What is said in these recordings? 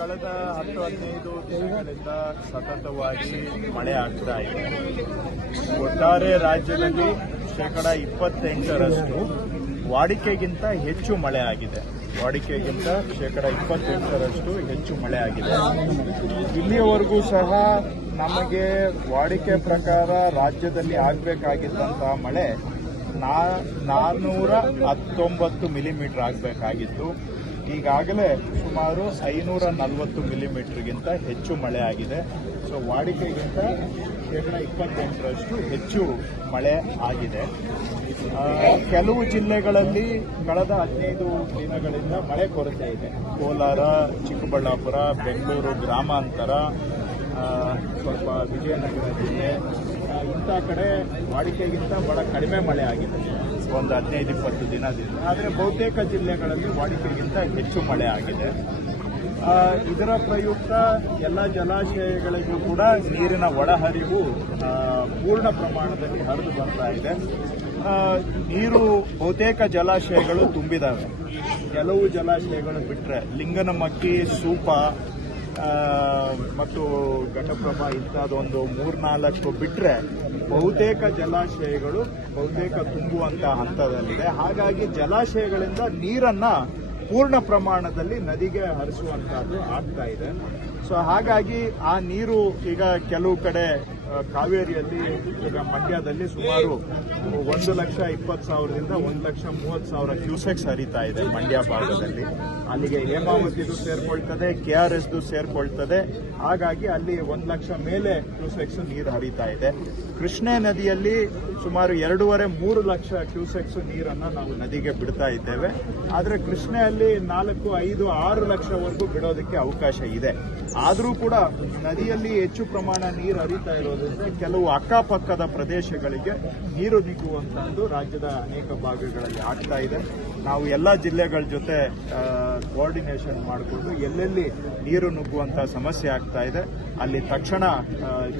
ಕಳೆದ ಹತ್ತು, ಹದಿನೈದು ದಿನಗಳಿಂದ ಸತತವಾಗಿ ಮಳೆ ಆಗ್ತಾ ಇದೆ. ಒಟ್ಟಾರೆ ರಾಜ್ಯದಲ್ಲಿ ಶೇಕಡ ಇಪ್ಪತ್ತೆಂಟರಷ್ಟು ವಾಡಿಕೆಗಿಂತ ಹೆಚ್ಚು ಮಳೆ ಆಗಿದೆ. ವಾಡಿಕೆಗಿಂತ ಶೇಕಡ ಇಪ್ಪತ್ತೆಂಟರಷ್ಟು ಹೆಚ್ಚು ಮಳೆ ಆಗಿದೆ. ಇಲ್ಲಿಯವರೆಗೂ ಸಹ ನಮಗೆ ವಾಡಿಕೆ ಪ್ರಕಾರ ರಾಜ್ಯದಲ್ಲಿ ಆಗಬೇಕಾಗಿದ್ದಂತಹ ಮಳೆ ನಾ ನಾನ್ನೂರ ಹತ್ತೊಂಬತ್ತು ಮಿಲಿಮೀಟರ್ ಆಗಬೇಕಾಗಿತ್ತು. ಈಗಾಗಲೇ ಸುಮಾರು ಐನೂರ ನಲವತ್ತು ಮಿಲಿಮೀಟರ್ಗಿಂತ ಹೆಚ್ಚು ಮಳೆ ಆಗಿದೆ. ಸೊ ವಾಡಿಕೆಗಿಂತ ಶೇಕಡ ಇಪ್ಪತ್ತೆಂಟರಷ್ಟು ಹೆಚ್ಚು ಮಳೆ ಆಗಿದೆ. ಕೆಲವು ಜಿಲ್ಲೆಗಳಲ್ಲಿ ಕಳೆದ ಹದಿನೈದು ದಿನಗಳಿಂದ ಮಳೆ ಕೊರತೆ ಇದೆ. ಕೋಲಾರ, ಚಿಕ್ಕಬಳ್ಳಾಪುರ, ಬೆಂಗಳೂರು ಗ್ರಾಮಾಂತರ ಸ್ವಲ್ಪ ವಿಜಯನಗರ ಜಿಲ್ಲೆ ಇಂಥ ಕಡೆ ವಾಡಿಕೆಗಿಂತ ಬಹಳ ಕಡಿಮೆ ಮಳೆ ಆಗಿದೆ. ಒಂದು ಹದಿನೈದು ಇಪ್ಪತ್ತು ದಿನದಿಂದ. ಆದರೆ ಬಹುತೇಕ ಜಿಲ್ಲೆಗಳಲ್ಲಿ ವಾಡಿಕೆಗಿಂತ ಹೆಚ್ಚು ಮಳೆ ಆಗಿದೆ. ಇದರ ಪ್ರಯುಕ್ತ ಎಲ್ಲ ಜಲಾಶಯಗಳಿಗೂ ಕೂಡ ನೀರಿನ ಒಳಹರಿವು ಪೂರ್ಣ ಪ್ರಮಾಣದಲ್ಲಿ ಹರಿದು ಬರ್ತಾ ಇದೆ. ನೀರು ಬಹುತೇಕ ಜಲಾಶಯಗಳು ತುಂಬಿದಾವೆ. ಕೆಲವು ಜಲಾಶಯಗಳು ಬಿಟ್ಟರೆ ಲಿಂಗನಮಕ್ಕಿ ಸೂಪ ಮತ್ತು ಘಟಪ್ರಭಾ ಇಂಥದ್ದೊಂದು ಮೂರ್ನಾಲ್ಕು ಬಿಟ್ಟರೆ ಬಹುತೇಕ ಜಲಾಶಯಗಳು ಬಹುತೇಕ ತುಂಬುವಂತ ಹಂತದಲ್ಲಿದೆ. ಹಾಗಾಗಿ ಜಲಾಶಯಗಳಿಂದ ನೀರನ್ನ ಪೂರ್ಣ ಪ್ರಮಾಣದಲ್ಲಿ ನದಿಗೆ ಹರಿಸುವಂತಹದ್ದು ಆಗ್ತಾ ಇದೆ. ಸೊ ಹಾಗಾಗಿ ಆ ನೀರು ಈಗ ಕೆಲವು ಕಡೆ ಕಾವೇರಿಯಲ್ಲಿ ಈಗ ಮಂಡ್ಯದಲ್ಲಿ ಸುಮಾರು ಒಂದು ಲಕ್ಷ ಇಪ್ಪತ್ತು ಸಾವಿರದಿಂದ ಒಂದು ಲಕ್ಷ ಮೂವತ್ತು ಸಾವಿರ ಕ್ಯೂಸೆಕ್ಸ್ ಹರಿತಾ ಇದೆ ಮಂಡ್ಯ ಭಾಗದಲ್ಲಿ. ಅಲ್ಲಿಗೆ ಹೇಮಾವತಿದು ಸೇರ್ಕೊಳ್ತದೆ ಕೆ ಆರ್ ಎಸ್ದು ಸೇರ್ಕೊಳ್ತದೆ. ಹಾಗಾಗಿ ಅಲ್ಲಿ ಒಂದು ಲಕ್ಷ ಮೇಲೆ ಕ್ಯೂಸೆಕ್ಸ್ ನೀರು ಹರಿತಾ ಇದೆ. ಕೃಷ್ಣೆ ನದಿಯಲ್ಲಿ ಸುಮಾರು ಎರಡೂವರೆ ಮೂರು ಲಕ್ಷ ಕ್ಯೂಸೆಕ್ಸ್ ನೀರನ್ನು ನಾವು ನದಿಗೆ ಬಿಡ್ತಾ ಇದ್ದೇವೆ. ಆದರೆ ಕೃಷ್ಣೆಯಲ್ಲಿ ನಾಲ್ಕು, ಐದು, ಆರು ಲಕ್ಷವರೆಗೂ ಬಿಡೋದಕ್ಕೆ ಅವಕಾಶ ಇದೆ. ಆದರೂ ಕೂಡ ನದಿಯಲ್ಲಿ ಹೆಚ್ಚು ಪ್ರಮಾಣ ನೀರು ಹರಿತಾ ಕೆಲವು ಅಕ್ಕಪಕ್ಕದ ಪ್ರದೇಶಗಳಿಗೆ ನೀರು ನಿಗ್ಗುವಂತಹದ್ದು ರಾಜ್ಯದ ಅನೇಕ ಭಾಗಗಳಲ್ಲಿ ಆಗ್ತಾ ಇದೆ. ನಾವು ಎಲ್ಲ ಜಿಲ್ಲೆಗಳ ಜೊತೆ ಕೋಆರ್ಡಿನೇಷನ್ ಮಾಡಿಕೊಂಡು ಎಲ್ಲೆಲ್ಲಿ ನೀರು ನುಗ್ಗುವಂತಹ ಸಮಸ್ಯೆ ಆಗ್ತಾ ಇದೆ, ಅಲ್ಲಿ ತಕ್ಷಣ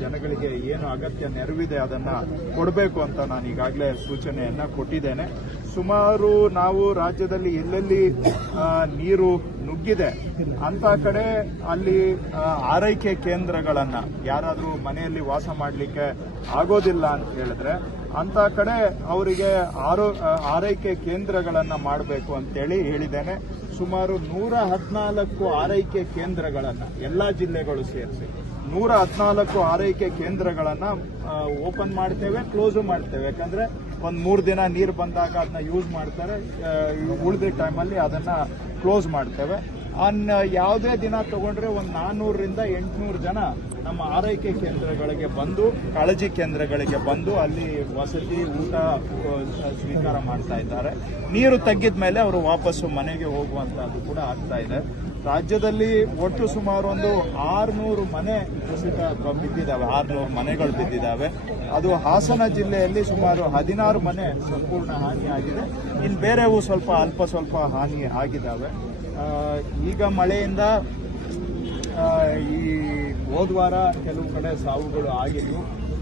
ಜನಗಳಿಗೆ ಏನು ಅಗತ್ಯ ನೆರವಿದೆ ಅದನ್ನ ಕೊಡಬೇಕು ಅಂತ ನಾನು ಈಗಾಗಲೇ ಸೂಚನೆಯನ್ನ ಕೊಟ್ಟಿದ್ದೇನೆ. ಸುಮಾರು ನಾವು ರಾಜ್ಯದಲ್ಲಿ ಎಲ್ಲೆಲ್ಲಿ ನೀರು ನುಗ್ಗಿದೆ, ಅಂತ ಕಡೆ ಅಲ್ಲಿ ಆರೈಕೆ ಕೇಂದ್ರಗಳನ್ನ ಯಾರಾದರೂ ಮನೆಯಲ್ಲಿ ವಾಸ ಮಾಡಲಿಕ್ಕೆ ಆಗೋದಿಲ್ಲ ಅಂತ ಹೇಳಿದ್ರೆ, ಅಂತ ಕಡೆ ಅವರಿಗೆ ಆರೋ ಆರೈಕೆ ಕೇಂದ್ರಗಳನ್ನ ಮಾಡಬೇಕು ಅಂತೇಳಿ ಹೇಳಿದ್ದೇನೆ. ಸುಮಾರು ನೂರ ಹದಿನಾಲ್ಕು ಆರೈಕೆ ಕೇಂದ್ರಗಳನ್ನು ಎಲ್ಲಾ ಜಿಲ್ಲೆಗಳು ಸೇರಿಸಿ ನೂರ ಹದಿನಾಲ್ಕು ಆರೈಕೆ ಕೇಂದ್ರಗಳನ್ನು ಓಪನ್ ಮಾಡ್ತೇವೆ ಕ್ಲೋಸು ಮಾಡ್ತೇವೆ. ಯಾಕಂದ್ರೆ ಒಂದು ಮೂರು ದಿನ ನೀರು ಬಂದಾಗ ಅದನ್ನ ಯೂಸ್ ಮಾಡ್ತಾರೆ ಉಳಿದ ಟೈಮಲ್ಲಿ ಅದನ್ನ ಕ್ಲೋಸ್ ಮಾಡ್ತೇವೆ. ಅನ್ ಯಾವುದೇ ದಿನ ತಗೊಂಡ್ರೆ ಒಂದು ನಾನ್ನೂರರಿಂದ ಎಂಟುನೂರು ಜನ ನಮ್ಮ ಆರೈಕೆ ಕೇಂದ್ರಗಳಿಗೆ ಬಂದು, ಕಾಳಜಿ ಕೇಂದ್ರಗಳಿಗೆ ಬಂದು ಅಲ್ಲಿ ವಸತಿ ಊಟ ಸ್ವೀಕಾರ ಮಾಡ್ತಾ ಇದ್ದಾರೆ. ನೀರು ತಗ್ಗಿದ ಮೇಲೆ ಅವರು ವಾಪಸ್ಸು ಮನೆಗೆ ಹೋಗುವಂತಹದ್ದು ಕೂಡ ಆಗ್ತಾ ಇದೆ. ರಾಜ್ಯದಲ್ಲಿ ಒಟ್ಟು ಸುಮಾರು ಒಂದು ಆರ್ನೂರು ಮನೆ ಕುಸಿತ ಬಿದ್ದಿದ್ದಾವೆ. ಆರ್ನೂರು ಮನೆಗಳು ಬಿದ್ದಿದ್ದಾವೆ. ಅದು ಹಾಸನ ಜಿಲ್ಲೆಯಲ್ಲಿ ಸುಮಾರು ಹದಿನಾರು ಮನೆ ಸಂಪೂರ್ಣ ಹಾನಿಯಾಗಿದೆ. ಇನ್ನು ಬೇರೆವು ಸ್ವಲ್ಪ ಅಲ್ಪ ಸ್ವಲ್ಪ ಹಾನಿ ಆಗಿದ್ದಾವೆ. ಈಗ ಮಳೆಯಿಂದ ಈ ಹೋದ ವಾರ ಕೆಲವು ಕಡೆ ಸಾವುಗಳು ಆಗಿದ್ವು.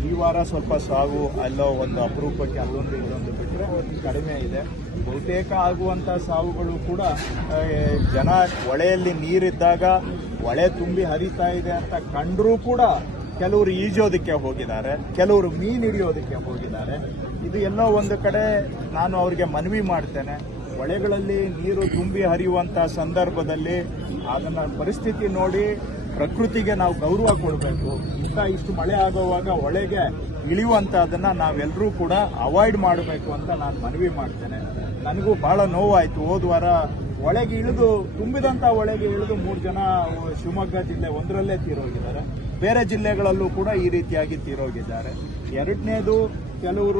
ಈ ವಾರ ಸ್ವಲ್ಪ ಸಾವು, ಅಲ್ಲೋ ಒಂದು ಅಪರೂಪಕ್ಕೆ ಅಲ್ಲೊಂದು ಇಲ್ಲೊಂದು ಬಿಟ್ಟರೆ ಕಡಿಮೆ ಇದೆ. ಬಹುತೇಕ ಆಗುವಂಥ ಸಾವುಗಳು ಕೂಡ ಜನ ಹೊಳೆಯಲ್ಲಿ ನೀರಿದ್ದಾಗ ಹೊಳೆ ತುಂಬಿ ಹರಿತಾ ಇದೆ ಅಂತ ಕಂಡರೂ ಕೂಡ ಕೆಲವರು ಈಜೋದಕ್ಕೆ ಹೋಗಿದ್ದಾರೆ, ಕೆಲವರು ಮೀನು ಹಿಡಿಯೋದಕ್ಕೆ ಹೋಗಿದ್ದಾರೆ. ಇದು ಎಲ್ಲೋ ಒಂದು ಕಡೆ ನಾನು ಅವರಿಗೆ ಮನವಿ ಮಾಡ್ತೇನೆ. ಹೊಳೆಗಳಲ್ಲಿ ನೀರು ತುಂಬಿ ಹರಿಯುವಂತಹ ಸಂದರ್ಭದಲ್ಲಿ ಅದನ್ನ ಪರಿಸ್ಥಿತಿ ನೋಡಿ ಪ್ರಕೃತಿಗೆ ನಾವು ಗೌರವ ಕೊಡಬೇಕು. ಇಂಥ ಇಷ್ಟು ಮಳೆ ಆಗುವಾಗ ಹೊಳೆಗೆ ಇಳಿಯುವಂತಹದನ್ನ ನಾವೆಲ್ಲರೂ ಕೂಡ ಅವಾಯ್ಡ್ ಮಾಡಬೇಕು ಅಂತ ನಾನು ಮನವಿ ಮಾಡ್ತೇನೆ. ನನಗೂ ಬಹಳ ನೋವಾಯ್ತು. ಹೋದ ವಾರ ಒಳಗೆ ಇಳಿದು, ತುಂಬಿದಂತ ಒಳಗೆ ಇಳಿದು ಮೂರು ಜನ ಶಿವಮೊಗ್ಗ ಜಿಲ್ಲೆ ಒಂದರಲ್ಲೇ ತೀರೋಗಿದ್ದಾರೆ. ಬೇರೆ ಜಿಲ್ಲೆಗಳಲ್ಲೂ ಕೂಡ ಈ ರೀತಿಯಾಗಿ ತೀರೋಗಿದ್ದಾರೆ. ಎರಡನೇದು ಕೆಲವರು